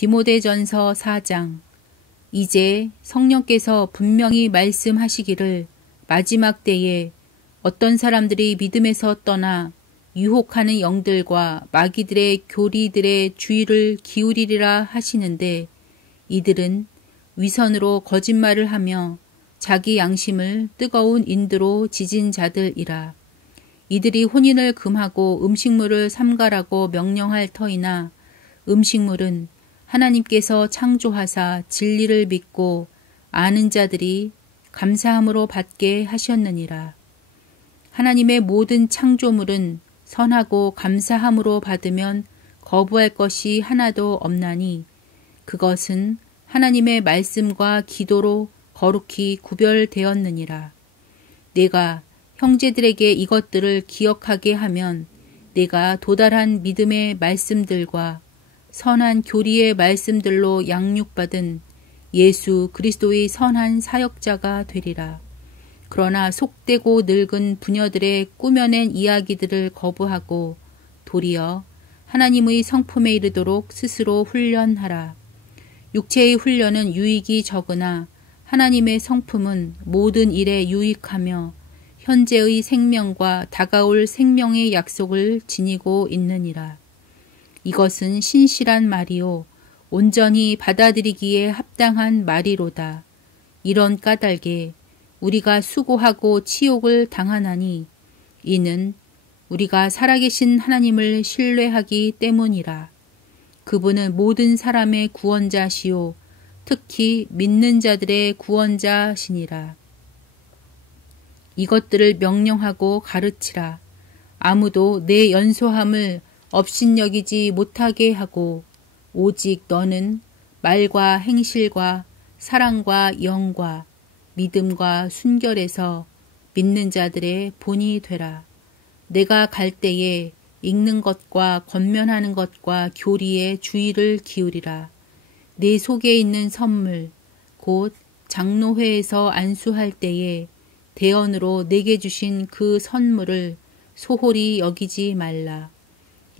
디모데전서 4장. 이제 성령께서 분명히 말씀하시기를 마지막 때에 어떤 사람들이 믿음에서 떠나 유혹하는 영들과 마귀들의 교리들의 주의를 기울이리라 하시는데, 이들은 위선으로 거짓말을 하며 자기 양심을 뜨거운 인두로 지진 자들이라. 이들이 혼인을 금하고 음식물을 삼가라고 명령할 터이나 음식물은 하나님께서 창조하사 진리를 믿고 아는 자들이 감사함으로 받게 하셨느니라. 하나님의 모든 창조물은 선하고 감사함으로 받으면 거부할 것이 하나도 없나니 그것은 하나님의 말씀과 기도로 거룩히 구별되었느니라. 내가 형제들에게 이것들을 기억하게 하면 내가 도달한 믿음의 말씀들과 선한 교리의 말씀들로 양육받은 예수 그리스도의 선한 사역자가 되리라. 그러나 속되고 늙은 부녀들의 꾸며낸 이야기들을 거부하고 도리어 하나님의 성품에 이르도록 스스로 훈련하라. 육체의 훈련은 유익이 적으나 하나님의 성품은 모든 일에 유익하며 현재의 생명과 다가올 생명의 약속을 지니고 있느니라. 이것은 신실한 말이요 온전히 받아들이기에 합당한 말이로다. 이런 까닭에 우리가 수고하고 치욕을 당하나니 이는 우리가 살아계신 하나님을 신뢰하기 때문이라. 그분은 모든 사람의 구원자시요 특히 믿는 자들의 구원자시니라. 이것들을 명령하고 가르치라. 아무도 내 연소함을 업신여기지 못하게 하고 오직 너는 말과 행실과 사랑과 영과 믿음과 순결에서 믿는 자들의 본이 되라. 내가 갈 때에 읽는 것과 권면하는 것과 교리에 주의를 기울이라. 내 속에 있는 선물 곧 장로회에서 안수할 때에 대언으로 내게 주신 그 선물을 소홀히 여기지 말라.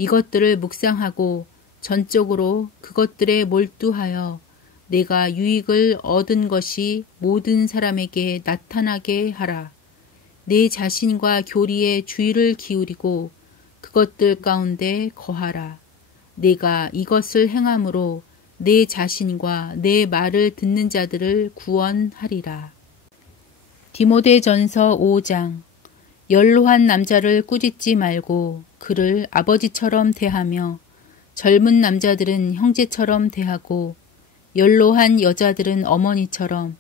이것들을 묵상하고 전적으로 그것들에 몰두하여 내가 유익을 얻은 것이 모든 사람에게 나타나게 하라. 내 자신과 교리에 주의를 기울이고 그것들 가운데 거하라. 내가 이것을 행함으로 내 자신과 내 말을 듣는 자들을 구원하리라. 디모데전서 5장. 연로한 남자를 꾸짖지 말고 그를 아버지처럼 대하며 젊은 남자들은 형제처럼 대하고 연로한 여자들은 어머니처럼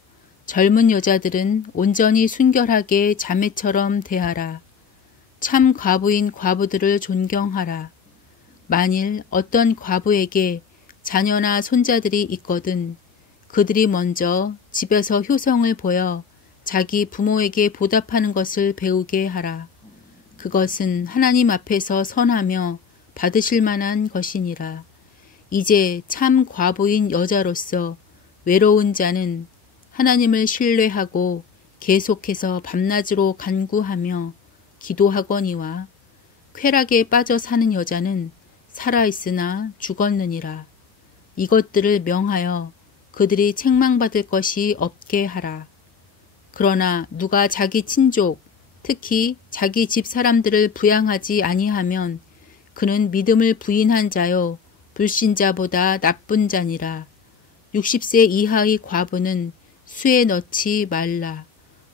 젊은 여자들은 온전히 순결하게 자매처럼 대하라. 참 과부인 과부들을 존경하라. 만일 어떤 과부에게 자녀나 손자들이 있거든 그들이 먼저 집에서 효성을 보여 자기 부모에게 보답하는 것을 배우게 하라. 그것은 하나님 앞에서 선하며 받으실 만한 것이니라. 이제 참 과부인 여자로서 외로운 자는 하나님을 신뢰하고 계속해서 밤낮으로 간구하며 기도하거니와 쾌락에 빠져 사는 여자는 살아있으나 죽었느니라. 이것들을 명하여 그들이 책망받을 것이 없게 하라. 그러나 누가 자기 친족, 특히 자기 집 사람들을 부양하지 아니하면 그는 믿음을 부인한 자요 불신자보다 나쁜 자니라. 60세 이하의 과부는 수에 넣지 말라.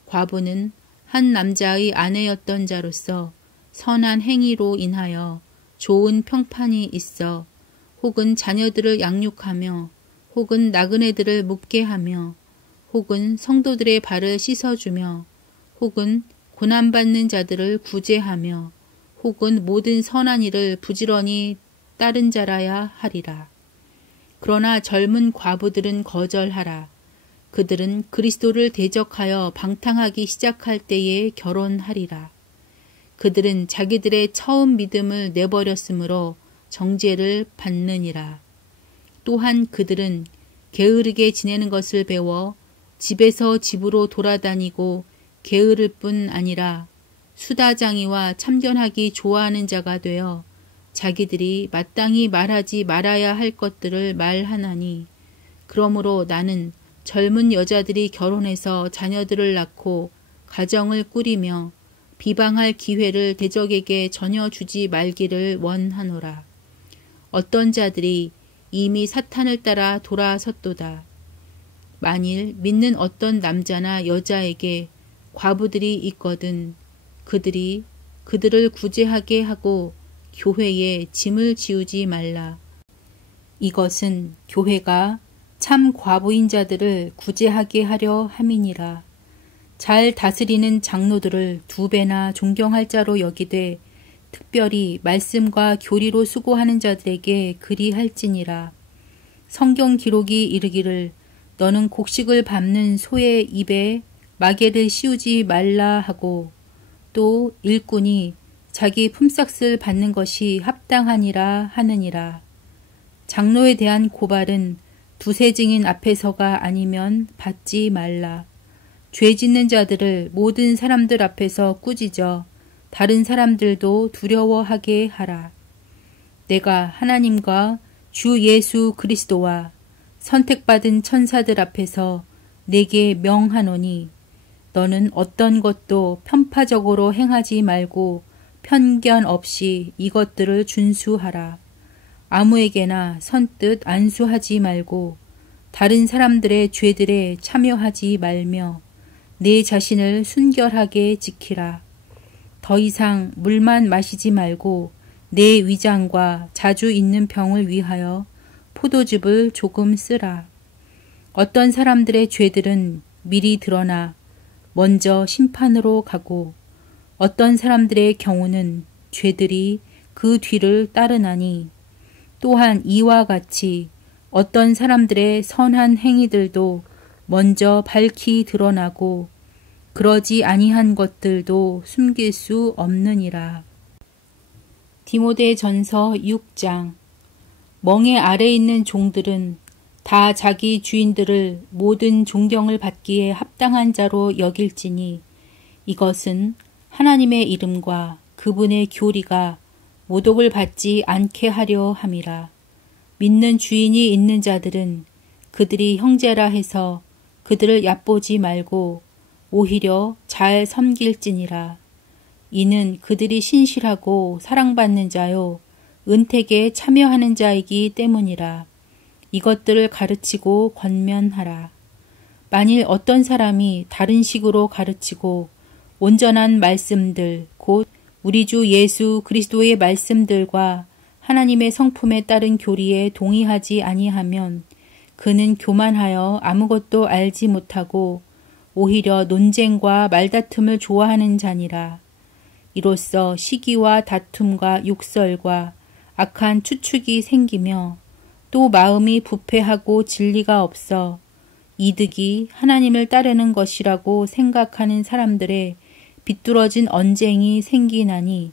과부는 한 남자의 아내였던 자로서 선한 행위로 인하여 좋은 평판이 있어 혹은 자녀들을 양육하며 혹은 나그네들을 묵게 하며 혹은 성도들의 발을 씻어주며 혹은 고난받는 자들을 구제하며 혹은 모든 선한 일을 부지런히 따른 자라야 하리라. 그러나 젊은 과부들은 거절하라. 그들은 그리스도를 대적하여 방탕하기 시작할 때에 결혼하리라. 그들은 자기들의 처음 믿음을 내버렸으므로 정죄를 받느니라. 또한 그들은 게으르게 지내는 것을 배워 집에서 집으로 돌아다니고 게으를 뿐 아니라 수다장이와 참견하기 좋아하는 자가 되어 자기들이 마땅히 말하지 말아야 할 것들을 말하나니 그러므로 나는 젊은 여자들이 결혼해서 자녀들을 낳고 가정을 꾸리며 비방할 기회를 대적에게 전혀 주지 말기를 원하노라. 어떤 자들이 이미 사탄을 따라 돌아섰도다. 만일 믿는 어떤 남자나 여자에게 과부들이 있거든 그들이 그들을 구제하게 하고 교회에 짐을 지우지 말라. 이것은 교회가 참 과부인 자들을 구제하게 하려 함이니라. 잘 다스리는 장로들을 2배나 존경할 자로 여기되 특별히 말씀과 교리로 수고하는 자들에게 그리할지니라. 성경 기록이 이르기를 너는 곡식을 밟는 소의 입에 마개를 씌우지 말라 하고 또 일꾼이 자기 품삯을 받는 것이 합당하니라 하느니라. 장로에 대한 고발은 두세 증인 앞에서가 아니면 받지 말라. 죄 짓는 자들을 모든 사람들 앞에서 꾸짖어 다른 사람들도 두려워하게 하라. 내가 하나님과 주 예수 그리스도와 선택받은 천사들 앞에서 내게 명하노니 너는 어떤 것도 편파적으로 행하지 말고 편견 없이 이것들을 준수하라. 아무에게나 선뜻 안수하지 말고 다른 사람들의 죄들에 참여하지 말며 내 자신을 순결하게 지키라. 더 이상 물만 마시지 말고 내 위장과 자주 있는 병을 위하여 포도즙을 조금 쓰라. 어떤 사람들의 죄들은 미리 드러나 먼저 심판으로 가고 어떤 사람들의 경우는 죄들이 그 뒤를 따르나니 또한 이와 같이 어떤 사람들의 선한 행위들도 먼저 밝히 드러나고 그러지 아니한 것들도 숨길 수 없느니라. 디모데전서 6장. 멍에 아래 있는 종들은 다 자기 주인들을 모든 존경을 받기에 합당한 자로 여길지니 이것은 하나님의 이름과 그분의 교리가 모독을 받지 않게 하려 함이라. 믿는 주인이 있는 자들은 그들이 형제라 해서 그들을 얕보지 말고 오히려 잘 섬길지니라. 이는 그들이 신실하고 사랑받는 자요 은택에 참여하는 자이기 때문이라. 이것들을 가르치고 권면하라. 만일 어떤 사람이 다른 식으로 가르치고 온전한 말씀들 곧 우리 주 예수 그리스도의 말씀들과 하나님의 성품에 따른 교리에 동의하지 아니하면 그는 교만하여 아무것도 알지 못하고 오히려 논쟁과 말다툼을 좋아하는 자니라. 이로써 시기와 다툼과 욕설과 악한 추측이 생기며 또 마음이 부패하고 진리가 없어 이득이 하나님을 따르는 것이라고 생각하는 사람들의 비뚤어진 언쟁이 생기나니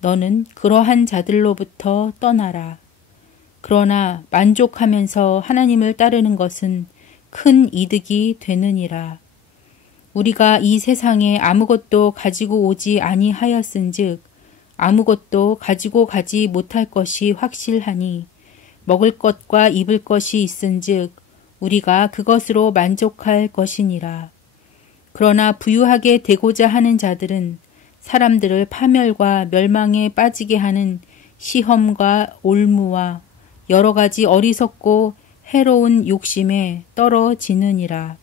너는 그러한 자들로부터 떠나라. 그러나 만족하면서 하나님을 따르는 것은 큰 이득이 되느니라. 우리가 이 세상에 아무것도 가지고 오지 아니하였은즉 아무것도 가지고 가지 못할 것이 확실하니 먹을 것과 입을 것이 있은즉 우리가 그것으로 만족할 것이니라. 그러나 부유하게 되고자 하는 자들은 사람들을 파멸과 멸망에 빠지게 하는 시험과 올무와 여러 가지 어리석고 해로운 욕심에 떨어지느니라.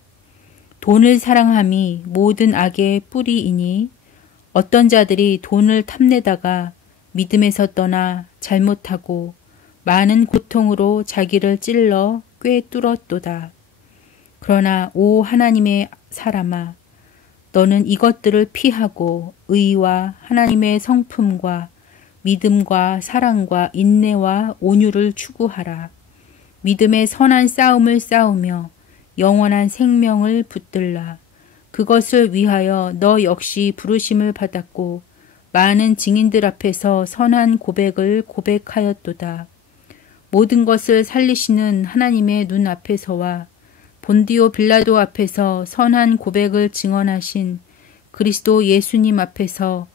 돈을 사랑함이 모든 악의 뿌리이니 어떤 자들이 돈을 탐내다가 믿음에서 떠나 잘못하고 많은 고통으로 자기를 찔러 꿰뚫었도다. 그러나 오 하나님의 사람아, 너는 이것들을 피하고 의와 하나님의 성품과 믿음과 사랑과 인내와 온유를 추구하라. 믿음의 선한 싸움을 싸우며 영원한 생명을 붙들라. 그것을 위하여 너 역시 부르심을 받았고 많은 증인들 앞에서 선한 고백을 고백하였도다. 모든 것을 살리시는 하나님의 눈 앞에서와 본디오 빌라도 앞에서 선한 고백을 증언하신 그리스도 예수님 앞에서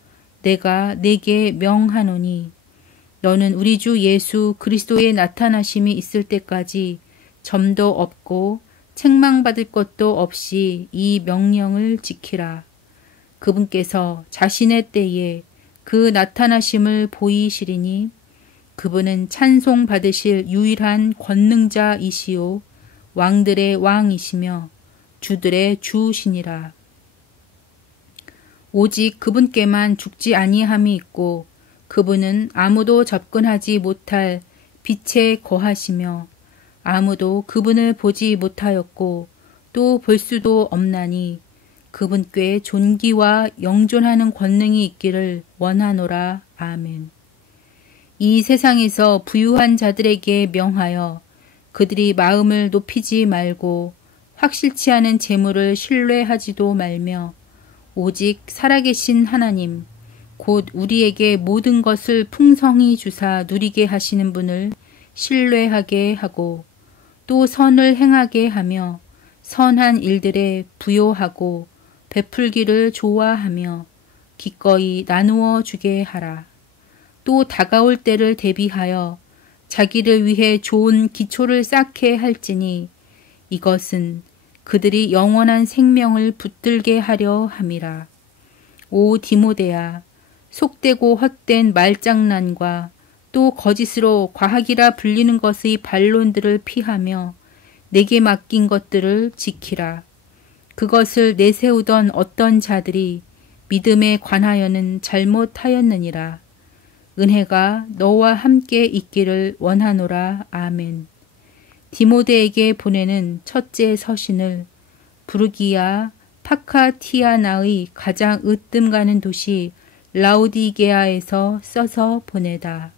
내가 내게 명하노니 너는 우리 주 예수 그리스도의 나타나심이 있을 때까지 점도 없고 책망받을 것도 없이 이 명령을 지키라. 그분께서 자신의 때에 그 나타나심을 보이시리니 그분은 찬송 받으실 유일한 권능자이시오 왕들의 왕이시며 주들의 주시니라. 오직 그분께만 죽지 아니함이 있고 그분은 아무도 접근하지 못할 빛에 거하시며 아무도 그분을 보지 못하였고 또 볼 수도 없나니 그분께 존귀와 영존하는 권능이 있기를 원하노라. 아멘. 이 세상에서 부유한 자들에게 명하여 그들이 마음을 높이지 말고 확실치 않은 재물을 신뢰하지도 말며 오직 살아계신 하나님 곧 우리에게 모든 것을 풍성히 주사 누리게 하시는 분을 신뢰하게 하고 또 선을 행하게 하며 선한 일들에 부요하고 베풀기를 좋아하며 기꺼이 나누어 주게 하라. 또 다가올 때를 대비하여 자기를 위해 좋은 기초를 쌓게 할지니 이것은 그들이 영원한 생명을 붙들게 하려 함이라. 오 디모데야, 속되고 헛된 말장난과 또 거짓으로 과학이라 불리는 것의 반론들을 피하며 내게 맡긴 것들을 지키라. 그것을 내세우던 어떤 자들이 믿음에 관하여는 잘못하였느니라. 은혜가 너와 함께 있기를 원하노라. 아멘. 디모데에게 보내는 첫째 서신을 부르기아 파카티아나의 가장 으뜸 가는 도시 라우디게아에서 써서 보내다.